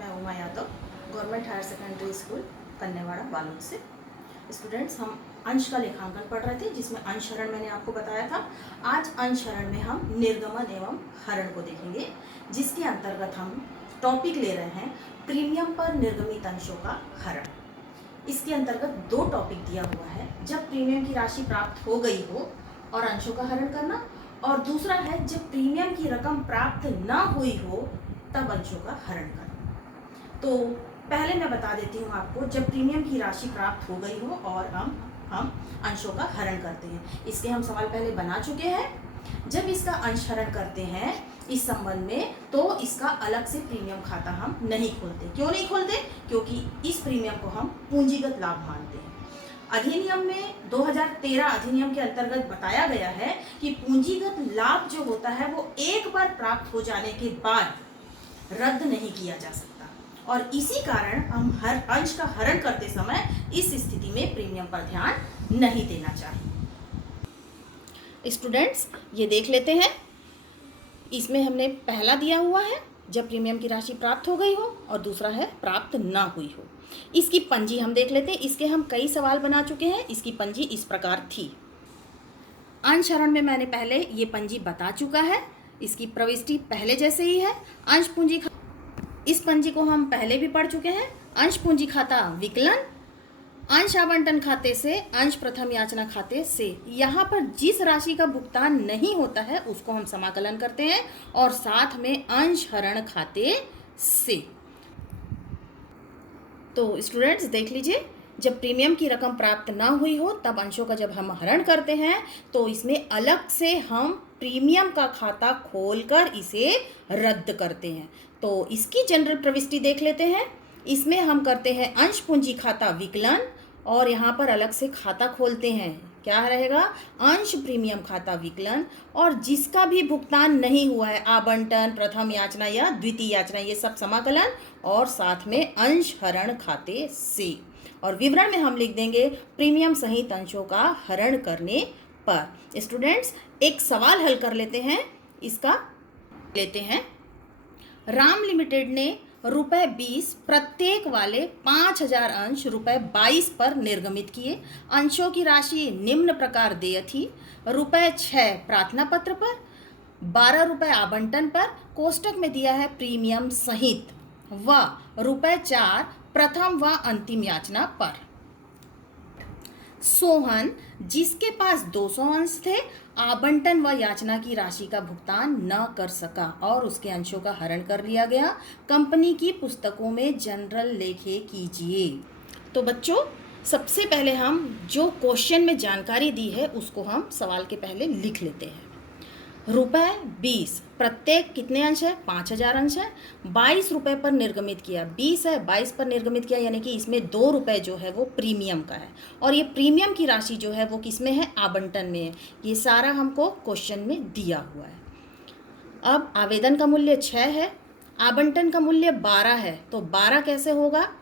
मैं Uma Yadav, government higher secondary school Kanyawada Balod से। Students, हम अंश का लेखांकन पढ़ रहे थे, जिसमें अंशहरण मैंने आपको बताया था। आज अंशहरण में हम निर्गमन एवं हरण को देखेंगे, जिसके अंतर्गत हम टॉपिक ले रहे हैं प्रीमियम पर निर्गमित अंशों का हरण। इसके अंतर्गत दो टॉपिक दिया हुआ है, जब प्रीमियम की राशि प्राप्त हो गई हो और अंशों का हरण करना, और दूसरा है जब प्रीमियम की रकम प्राप्त ना हुई हो तब अंशों का हरण करना। तो पहले मैं बता देती हूँ आपको, जब प्रीमियम की राशि प्राप्त हो गई हो और हम अंशों का हरण करते हैं। इसके हम सवाल पहले बना चुके हैं। जब इसका अंश हरण करते हैं इस संबंध में, तो इसका अलग से प्रीमियम खाता हम नहीं खोलते। क्यों नहीं खोलते? क्योंकि इस प्रीमियम को हम पूंजीगत लाभ मानते हैं। अधिनियम में 2013 अधिनियम के अंतर्गत बताया गया है कि पूंजीगत लाभ जो होता है वो एक बार प्राप्त हो जाने के बाद रद्द नहीं किया जा सकता, और इसी कारण हम हर अंश का हरण करते समय इस स्थिति में प्रीमियम पर ध्यान नहीं देना चाहिए। स्टूडेंट्स, ये देख लेते हैं। इसमें हमने पहला दिया हुआ है जब प्रीमियम की राशि प्राप्त हो गई हो, और दूसरा है प्राप्त ना हुई हो। इसकी पंजी हम देख लेते हैं। इसके हम कई सवाल बना चुके हैं। इसकी पंजी इस प्रकार थी। अंशहरण में मैंने पहले ये पंजी बता चुका है। इसकी प्रविष्टि पहले जैसे ही है। अंश पूंजी, इस पंजी को हम पहले भी पढ़ चुके हैं। अंश पूंजी खाता विकलन, अंश आवंटन खाते से, अंश प्रथम याचना खाते से। यहाँ पर जिस राशि का भुगतान नहीं होता है उसको हम समाकलन करते हैं, और साथ में अंश हरण खाते से। तो स्टूडेंट्स देख लीजिए, जब प्रीमियम की रकम प्राप्त ना हुई हो तब अंशों का जब हम हरण करते हैं तो इसमें अलग से हम प्रीमियम का खाता खोलकर इसे रद्द करते हैं। तो इसकी जनरल प्रविष्टि देख लेते हैं। इसमें हम करते हैं अंश पूंजी खाता विकलन, और यहाँ पर अलग से खाता खोलते हैं। क्या रहेगा? अंश प्रीमियम खाता विकलन, और जिसका भी भुगतान नहीं हुआ है, आवंटन, प्रथम याचना या द्वितीय याचना, ये सब समाकलन, और साथ में अंश हरण खाते से। और विवरण में हम लिख देंगे प्रीमियम सहित अंशों का हरण करने पर। स्टूडेंट्स, एक सवाल हल कर लेते हैं। इसका लेते हैं। राम लिमिटेड ने ₹20 प्रत्येक वाले 5000 अंश ₹22 पर निर्गमित किए। अंशों की राशि निम्न प्रकार देय थी: ₹6 प्रार्थना पत्र पर, ₹12 आवंटन पर, कोष्टक में दिया है प्रीमियम सहित, व ₹4 प्रथम व अंतिम याचना पर। सोहन, जिसके पास 200 अंश थे, आवंटन व याचना की राशि का भुगतान न कर सका और उसके अंशों का हरण कर लिया गया। कंपनी की पुस्तकों में जनरल लेखे कीजिए। तो बच्चों, सबसे पहले हम जो क्वेश्चन में जानकारी दी है उसको हम सवाल के पहले लिख लेते हैं। ₹20 प्रत्येक कितने अंश है? 5000 अंश है। ₹22 पर निर्गमित किया। 20 है, 22 पर निर्गमित किया, यानी कि इसमें ₹2 जो है वो प्रीमियम का है, और ये प्रीमियम की राशि जो है वो किस में है? आवंटन में है। ये सारा हमको क्वेश्चन में दिया हुआ है। अब आवेदन का मूल्य 6 है, आवंटन का मूल्य 12 है, तो 12 कैसे होगा?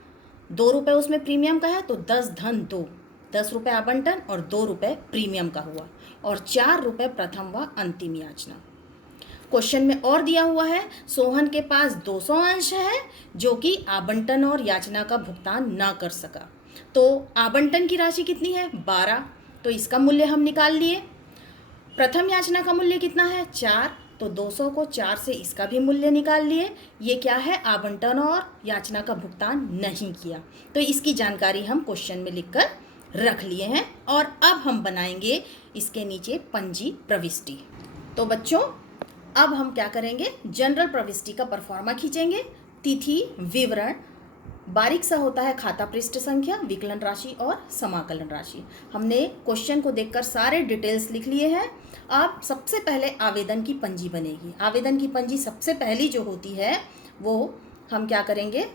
₹2 उसमें प्रीमियम का है, तो 10 धन 2, ₹10 आवंटन और ₹2 प्रीमियम का हुआ, और ₹4 प्रथम व अंतिम याचना। क्वेश्चन में और दिया हुआ है, सोहन के पास 200 अंश है जो कि आवंटन और याचना का भुगतान ना कर सका। तो आवंटन की राशि कितनी है? 12, तो इसका मूल्य हम निकाल लिए। प्रथम याचना का मूल्य कितना है? 4, तो 200 को 4 से इसका भी मूल्य निकाल लिए। ये क्या है? आवंटन और याचना का भुगतान नहीं किया। तो इसकी जानकारी हम क्वेश्चन में लिखकर रख लिए हैं, और अब हम बनाएंगे इसके नीचे पंजी प्रविष्टि। तो बच्चों, अब हम क्या करेंगे? जनरल प्रविष्टि का परफॉर्मा खींचेंगे। तिथि, विवरण, बारीक सा होता है खाता पृष्ठ संख्या, विकलन राशि और समाकलन राशि। हमने क्वेश्चन को देखकर सारे डिटेल्स लिख लिए हैं। अब सबसे पहले आवेदन की पंजी बनेगी। आवेदन की पंजी सबसे पहली जो होती है वो हम क्या करेंगे?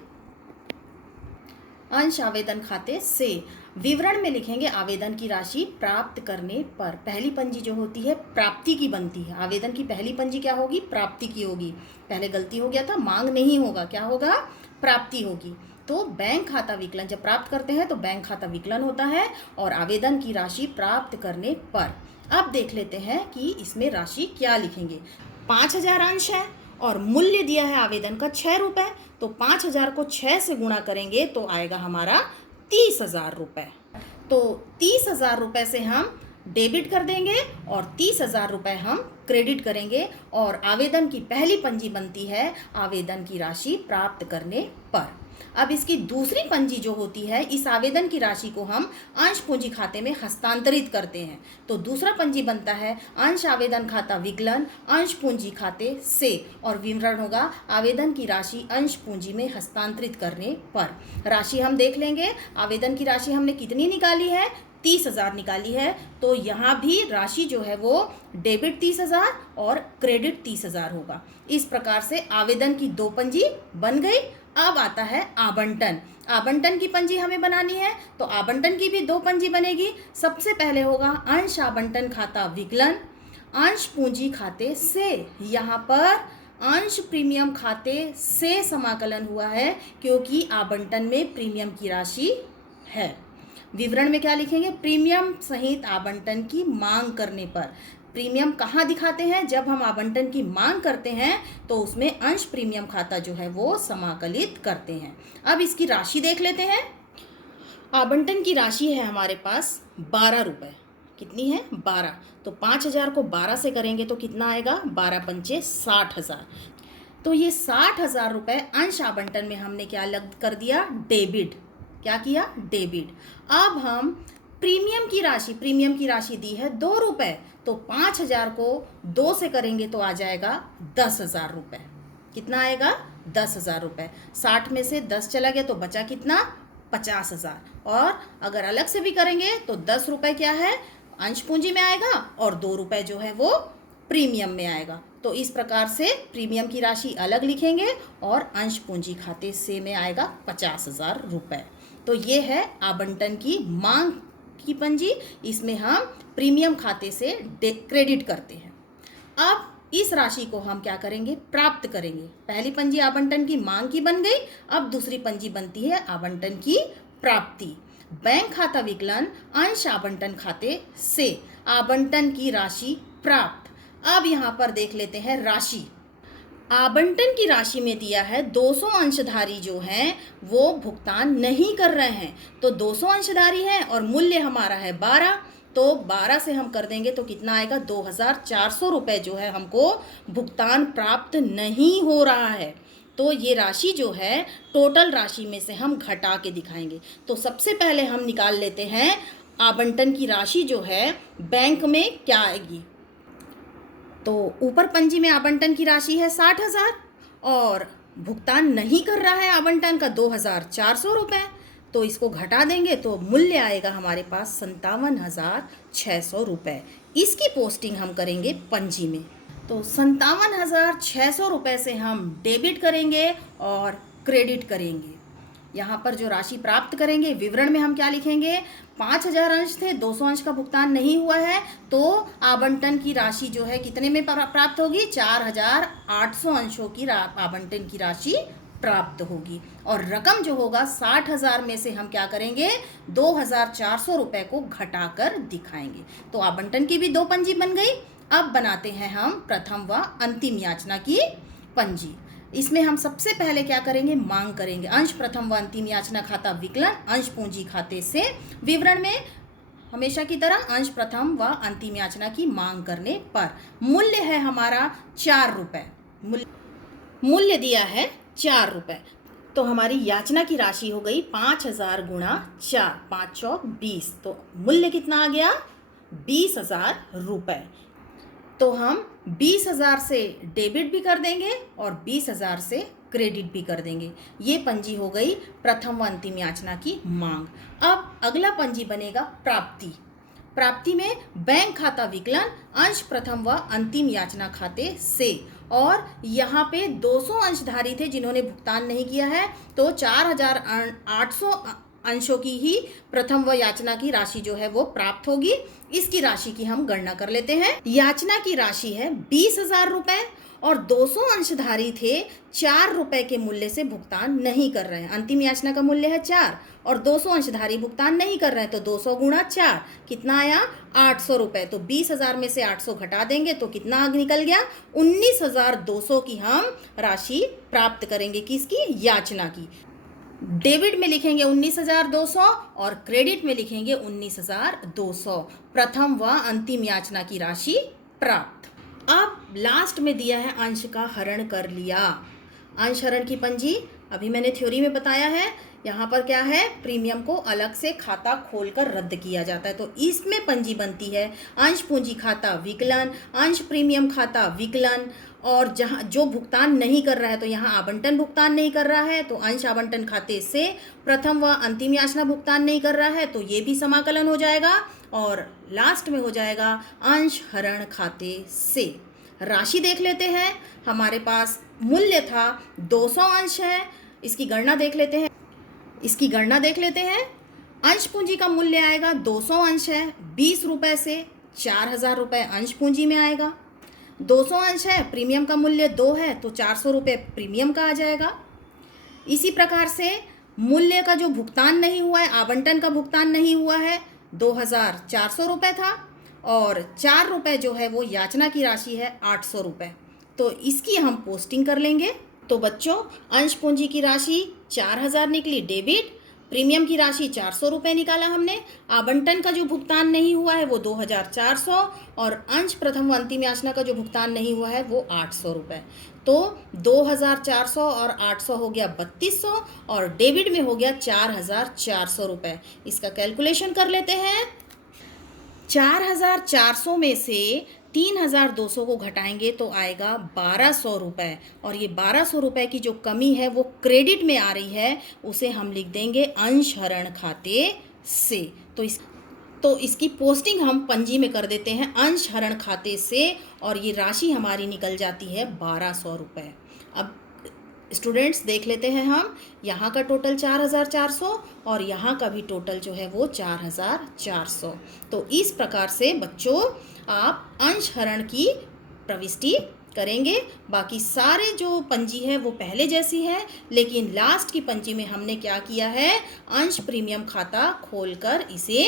अंश आवेदन खाते से विवरण में लिखेंगे आवेदन की राशि प्राप्त करने पर। पहली पंजी जो होती है प्राप्ति की बनती है। आवेदन की पहली पंजी क्या होगी? प्राप्ति की होगी। पहले गलती हो गया था, मांग नहीं होगा, क्या होगा? प्राप्ति होगी। तो बैंक खाता विकलन, जब प्राप्त करते हैं तो बैंक खाता विकलन होता है, और आवेदन की राशि प्राप्त करने पर। अब देख लेते हैं कि इसमें राशि क्या लिखेंगे। 5000 अंश है और मूल्य दिया है आवेदन का 6 रुपये। तो 5,000 को 6 से गुणा करेंगे तो आएगा हमारा 30,000 रुपये। तो 30,000 रुपये से हम डेबिट कर देंगे और 30,000 रुपये हम क्रेडिट करेंगे और आवेदन की पहली पंजी बनती है आवेदन की राशि प्राप्त करने पर। अब इसकी दूसरी पंजी जो होती है, इस आवेदन की राशि को हम अंश पूंजी खाते में हस्तांतरित करते हैं। तो दूसरा पंजी बनता है अंश आवेदन खाता विकलन अंश पूंजी खाते से, और विवरण होगा आवेदन की राशि अंश पूंजी में हस्तांतरित करने पर। राशि हम देख लेंगे, आवेदन की राशि हमने कितनी निकाली है, 30,000 निकाली है। तो यहाँ भी राशि जो है वो डेबिट 30,000 और क्रेडिट 30,000 होगा। इस प्रकार से आवेदन की 2 पंजी बन गई। अब आता है आवंटन। आवंटन की पंजी हमें बनानी है, तो आवंटन की भी 2 पंजी बनेगी। सबसे पहले होगा अंश आवंटन खाता विकलन अंश पूंजी खाते से। यहाँ पर अंश प्रीमियम खाते से समाकलन हुआ है क्योंकि आवंटन में प्रीमियम की राशि है। विवरण में क्या लिखेंगे, प्रीमियम सहित आवंटन की मांग करने पर। प्रीमियम कहाँ दिखाते हैं, जब हम आवंटन की मांग करते हैं तो उसमें अंश प्रीमियम खाता जो है वो समाकलित करते हैं। अब इसकी राशि देख लेते हैं। आवंटन की राशि है हमारे पास 12 रुपये। कितनी है, 12। तो 5,000 को 12 से करेंगे तो कितना आएगा, 12 पंचे 60,000। तो ये 60,000 रुपये अंश आवंटन में हमने क्या लग कर दिया, डेबिट। क्या किया, डेबिट। अब हम प्रीमियम की राशि दी है 2 रुपये। तो 5,000 को 2 से करेंगे तो आ जाएगा 10,000 रुपये। कितना आएगा, 10,000 रुपये। 60 में से 10 चला गया तो बचा कितना, 50,000। और अगर अलग से भी करेंगे तो 10 रुपये क्या है, अंश पूंजी में आएगा और 2 रुपये जो है वो प्रीमियम में आएगा। तो इस प्रकार से प्रीमियम की राशि अलग लिखेंगे और अंश पूंजी खाते से में आएगा 50,000 रुपये। तो ये है आवंटन की मांग की पंजी। इसमें हम प्रीमियम खाते से क्रेडिट करते हैं। अब इस राशि को हम क्या करेंगे, प्राप्त करेंगे। पहली पंजी आवंटन की मांग की बन गई। अब दूसरी पंजी बनती है आवंटन की प्राप्ति। बैंक खाता विकलन अंश आवंटन खाते से आवंटन की राशि प्राप्त। अब यहाँ पर देख लेते हैं राशि। आवंटन की राशि में दिया है 200 अंशधारी जो हैं वो भुगतान नहीं कर रहे हैं। तो 200 अंशधारी है और मूल्य हमारा है 12। तो 12 से हम कर देंगे तो कितना आएगा, 2,400 रुपये जो है हमको भुगतान प्राप्त नहीं हो रहा है। तो ये राशि जो है टोटल राशि में से हम घटा के दिखाएंगे। तो सबसे पहले हम निकाल लेते हैं आवंटन की राशि जो है बैंक में क्या आएगी। तो ऊपर पंजी में आवंटन की राशि है 60,000 और भुगतान नहीं कर रहा है आवंटन का 2,400 रुपये। तो इसको घटा देंगे तो मूल्य आएगा हमारे पास 57,600 रुपये। इसकी पोस्टिंग हम करेंगे पंजी में। तो 57,600 रुपये से हम डेबिट करेंगे और क्रेडिट करेंगे। यहाँ पर जो राशि प्राप्त करेंगे, विवरण में हम क्या लिखेंगे, 5,000 अंश थे, 200 अंश का भुगतान नहीं हुआ है। तो आवंटन की राशि जो है कितने में प्राप्त होगी, 4,800 अंशों की आवंटन की राशि प्राप्त होगी। और रकम जो होगा 60,000 में से हम क्या करेंगे, 2,400 रुपये को घटाकर दिखाएंगे। तो आवंटन की भी 2 पंजी बन गई। अब बनाते हैं हम प्रथम व अंतिम याचना की पंजी। इसमें हम सबसे पहले क्या करेंगे, मांग करेंगे। अंश प्रथम व अंतिम याचना खाता विकलन अंश पूंजी खाते से। विवरण में हमेशा की तरह अंश प्रथम व अंतिम याचना की मांग करने पर। मूल्य है हमारा 4 रुपये। मूल्य दिया है 4 रुपये। तो हमारी याचना की राशि हो गई 5,000 गुणा 4, 5 चौक 20। तो मूल्य कितना आ गया, 20,000 रुपये। तो हम 20,000 से डेबिट भी कर देंगे और 20,000 से क्रेडिट भी कर देंगे। ये पंजी हो गई प्रथम व अंतिम याचना की मांग। अब अगला पंजी बनेगा प्राप्ति। प्राप्ति में बैंक खाता विकलन अंश प्रथम व अंतिम याचना खाते से। और यहाँ पे 200 अंशधारी थे जिन्होंने भुगतान नहीं किया है। तो 4,800 अंशों की ही प्रथम व याचना की राशि जो है वो प्राप्त होगी। इसकी राशि की हम गणना कर लेते हैं। याचना की राशि है 20,000 रुपये और 200 अंशधारी थे 4 रुपए के मूल्य से भुगतान नहीं कर रहे हैं। अंतिम याचना का मूल्य है 4 और 200 अंशधारी भुगतान नहीं कर रहे हैं, तो 200 गुणा 4 कितना आया 800 रुपये। तो 20,000 में से 800 घटा देंगे तो कितना निकल गया 19,200 की हम राशि प्राप्त करेंगे, किसकी, याचना की। डेबिट में लिखेंगे 19,200 और क्रेडिट में लिखेंगे 19,200। प्रथम व अंतिम याचना की राशि प्राप्त। अब लास्ट में दिया है अंश का हरण कर लिया। अंश हरण की पंजी अभी मैंने थ्योरी में बताया है। यहाँ पर क्या है, प्रीमियम को अलग से खाता खोलकर रद्द किया जाता है, तो इसमें पंजी बनती है अंश पूंजी खाता विकलन, अंश प्रीमियम खाता विकलन। और जहाँ जो भुगतान नहीं कर रहा है, तो यहाँ आवंटन भुगतान नहीं कर रहा है तो अंश आवंटन खाते से, प्रथम व अंतिम याचना भुगतान नहीं कर रहा है तो ये भी समाकलन हो जाएगा, और लास्ट में हो जाएगा अंश हरण खाते से। राशि देख लेते हैं। हमारे पास मूल्य था 200 अंश है, इसकी गणना देख लेते हैं। अंश पूंजी का मूल्य आएगा 200 अंश है 20 रुपये से 4,000 रुपये अंश पूंजी में आएगा। 200 अंश है, प्रीमियम का मूल्य 2 है तो 400 रुपये प्रीमियम का आ जाएगा। इसी प्रकार से मूल्य का जो भुगतान नहीं हुआ है, आवंटन का भुगतान नहीं हुआ है, 2,400 रुपये था, और 4 रुपये जो है वो याचना की राशि है 800 रुपये। तो इसकी हम पोस्टिंग कर लेंगे। तो बच्चों, अंश पूंजी की राशि 4,000 निकली डेबिट, प्रीमियम की राशि 400 रुपये निकाला हमने, आवंटन का जो भुगतान नहीं हुआ है वो 2,400, और अंश प्रथम व अंतिम याचना का जो भुगतान नहीं हुआ है वो 800 रुपये। तो 2,400 और 800 हो गया 3,200, और डेबिट में हो गया 4,400 रुपये। इसका कैलकुलेशन कर लेते हैं। 4,400 में से 3,200 को घटाएंगे तो आएगा 1,200 रुपये, और ये 1,200 रुपये की जो कमी है वो क्रेडिट में आ रही है, उसे हम लिख देंगे अंश हरण खाते से। तो इसकी पोस्टिंग हम पंजी में कर देते हैं अंश हरण खाते से, और ये राशि हमारी निकल जाती है 1,200 रुपये। अब स्टूडेंट्स देख लेते हैं हम, यहाँ का टोटल 4,400 और यहाँ का भी टोटल जो है वो 4,400। तो इस प्रकार से बच्चों आप अंश हरण की प्रविष्टि करेंगे। बाकी सारे जो पंजी है वो पहले जैसी है, लेकिन लास्ट की पंजी में हमने क्या किया है, अंश प्रीमियम खाता खोलकर इसे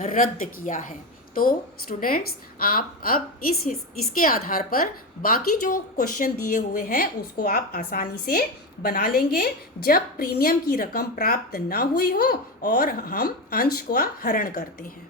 रद्द किया है। तो स्टूडेंट्स, आप अब इसके आधार पर बाकी जो क्वेश्चन दिए हुए हैं उसको आप आसानी से बना लेंगे जब प्रीमियम की रकम प्राप्त ना हुई हो और हम अंश का हरण करते हैं।